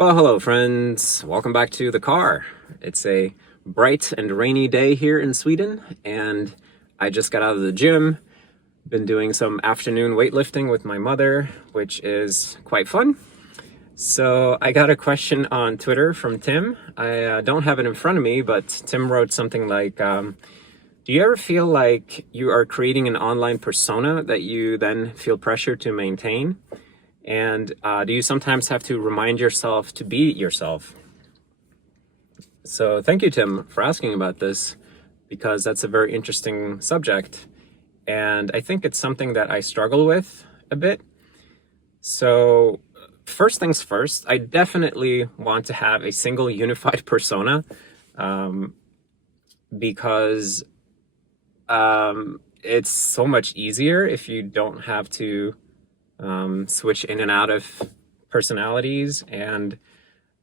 Well, hello friends. Welcome back to the car. It's a bright and rainy day here in Sweden, and I just got out of the gym. Been doing some afternoon weightlifting with my mother, which is quite fun. So I got a question on Twitter from Tim. I don't have it in front of me, but Tim wrote something like, do you ever feel like you are creating an online persona that you then feel pressure to maintain? And do you sometimes have to remind yourself to be yourself? So thank you, Tim, for asking about this, because that's a very interesting subject. And I think it's something that I struggle with a bit. So first things first, I definitely want to have a single unified persona, because it's so much easier if you don't have to switch in and out of personalities. And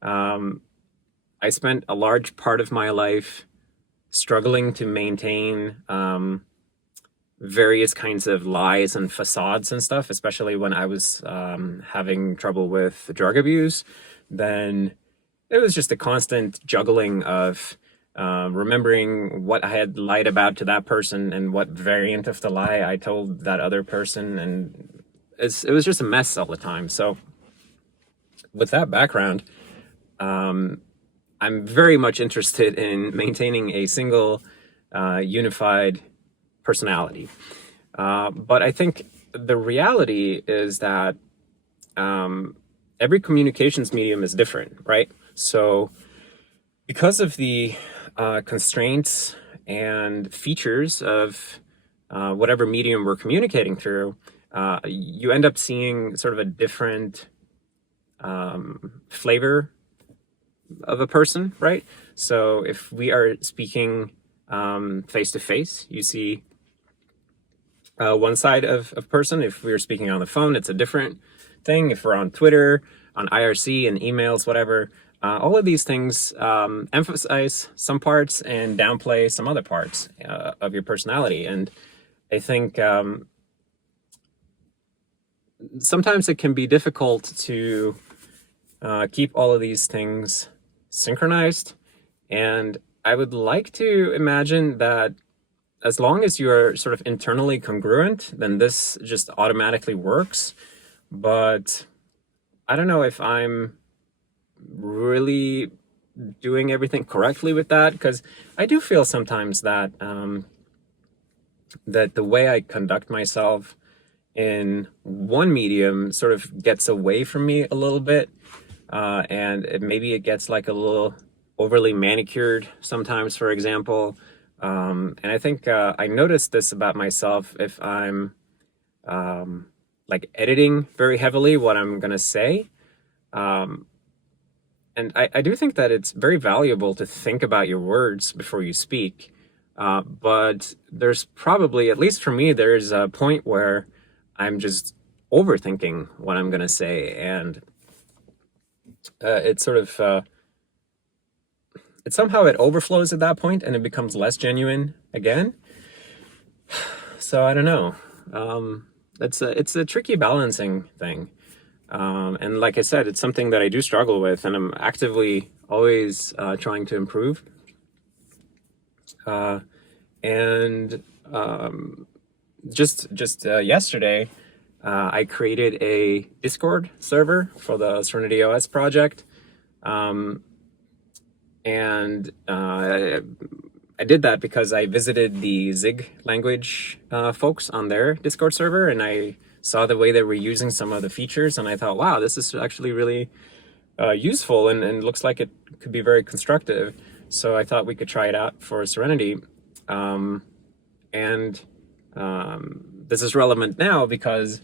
I spent a large part of my life struggling to maintain various kinds of lies and facades and stuff, especially when I was having trouble with drug abuse. Then it was just a constant juggling of remembering what I had lied about to that person and what variant of the lie I told that other person. And it was just a mess all the time. So with that background, I'm very much interested in maintaining a single unified personality. But I think the reality is that every communications medium is different, right? So because of the constraints and features of whatever medium we're communicating through, you end up seeing sort of a different flavor of a person, right? So if we are speaking face to face, you see one side of a person. If we're speaking on the phone, it's a different thing. If we're on Twitter, on IRC and emails, whatever, all of these things emphasize some parts and downplay some other parts of your personality. And I think sometimes it can be difficult to keep all of these things synchronized. And I would like to imagine that as long as you're sort of internally congruent, then this just automatically works. But I don't know if I'm really doing everything correctly with that, because I do feel sometimes that that the way I conduct myself in one medium sort of gets away from me a little bit, and maybe it gets like a little overly manicured sometimes, for example. And I think I noticed this about myself if I'm like editing very heavily what I'm gonna say. And I do think that it's very valuable to think about your words before you speak. But there's probably, at least for me, there's a point where I'm just overthinking what I'm gonna say, and it's sort of it somehow it overflows at that point, and it becomes less genuine again. So I don't know. It's a tricky balancing thing, and like I said, it's something that I do struggle with, and I'm actively always trying to improve. And just yesterday, I created a Discord server for the Serenity OS project, and I did that because I visited the Zig language folks on their Discord server, and I saw the way they were using some of the features, and I thought, wow, this is actually really useful, and looks like it could be very constructive. So I thought we could try it out for Serenity. And this is relevant now because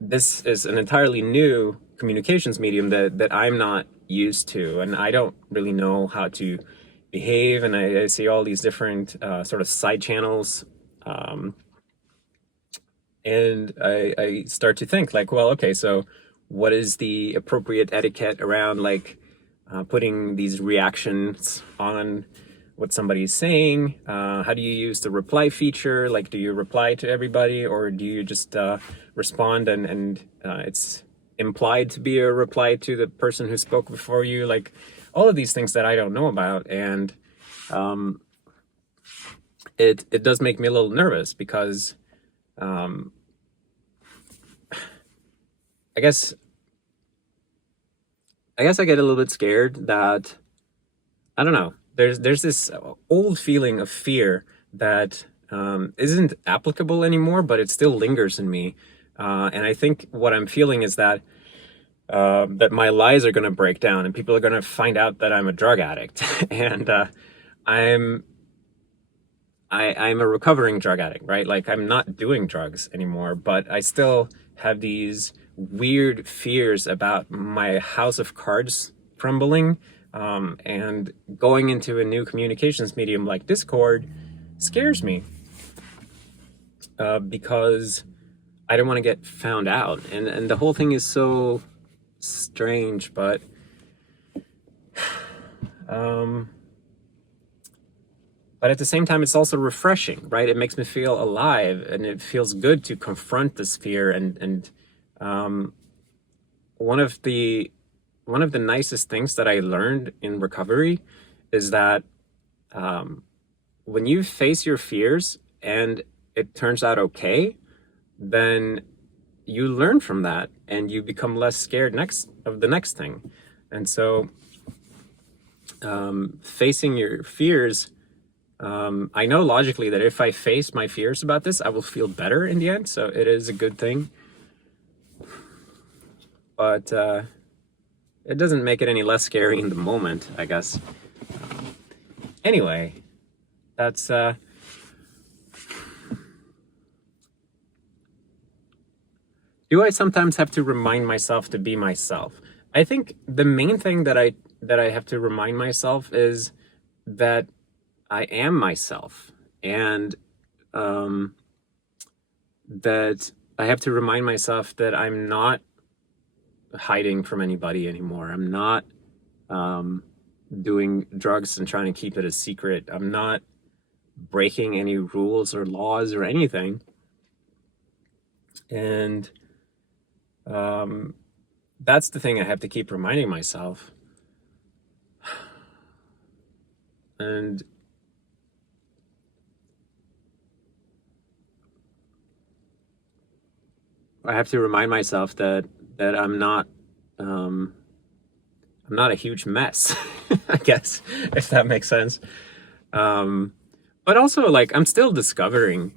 this is an entirely new communications medium that I'm not used to, and I don't really know how to behave, and I see all these different sort of side channels, and I start to think like, well, okay, so what is the appropriate etiquette around like putting these reactions on what somebody's saying? How do you use the reply feature? Like, do you reply to everybody, or do you just respond and it's implied to be a reply to the person who spoke before you, like all of these things that I don't know about. And it does make me a little nervous because I guess I get a little bit scared that, I don't know, there's this old feeling of fear that isn't applicable anymore, but it still lingers in me. And I think what I'm feeling is that that my lies are going to break down and people are going to find out that I'm a drug addict. And I'm I'm a recovering drug addict, right? Like, I'm not doing drugs anymore, but I still have these weird fears about my house of cards crumbling. And going into a new communications medium like Discord scares me because I don't want to get found out. And the whole thing is so strange, but but at the same time, it's also refreshing, right? It makes me feel alive, and it feels good to confront this fear. And one of the nicest things that I learned in recovery is that when you face your fears and it turns out okay, then you learn from that and you become less scared of the next thing. And so facing your fears, I know logically that if I face my fears about this, I will feel better in the end. So it is a good thing. But it doesn't make it any less scary in the moment, I guess. Anyway, that's... do I sometimes have to remind myself to be myself? I think the main thing that I have to remind myself is that I am myself, and that I have to remind myself that I'm not hiding from anybody anymore. I'm not doing drugs and trying to keep it a secret. I'm not breaking any rules or laws or anything. And that's the thing I have to keep reminding myself. And I have to remind myself that I'm not a huge mess, I guess, if that makes sense. But also, like, I'm still discovering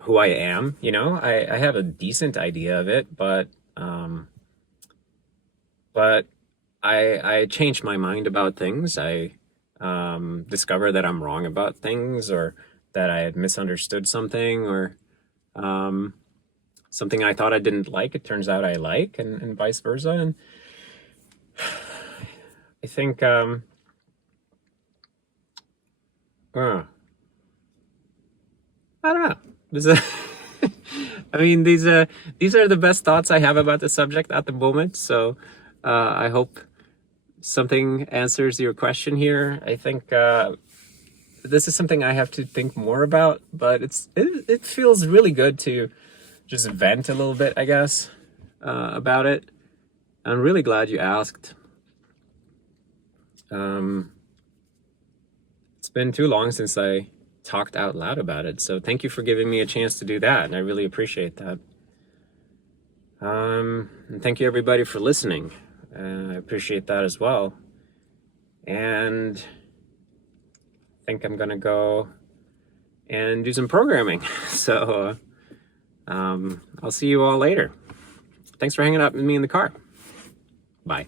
who I am, you know? I have a decent idea of it, but I change my mind about things. I discover that I'm wrong about things, or that I had misunderstood something, or something I thought I didn't like, it turns out I like, and vice versa. And I think I don't know. I mean, these are the best thoughts I have about the subject at the moment. So I hope something answers your question here. I think this is something I have to think more about, but it feels really good to just vent a little bit, I guess, about it. I'm really glad you asked. It's been too long since I talked out loud about it, so thank you for giving me a chance to do that, and I really appreciate that. And thank you everybody for listening. I appreciate that as well. And I think I'm gonna go and do some programming. So I'll see you all later. Thanks for hanging out with me in the car. Bye.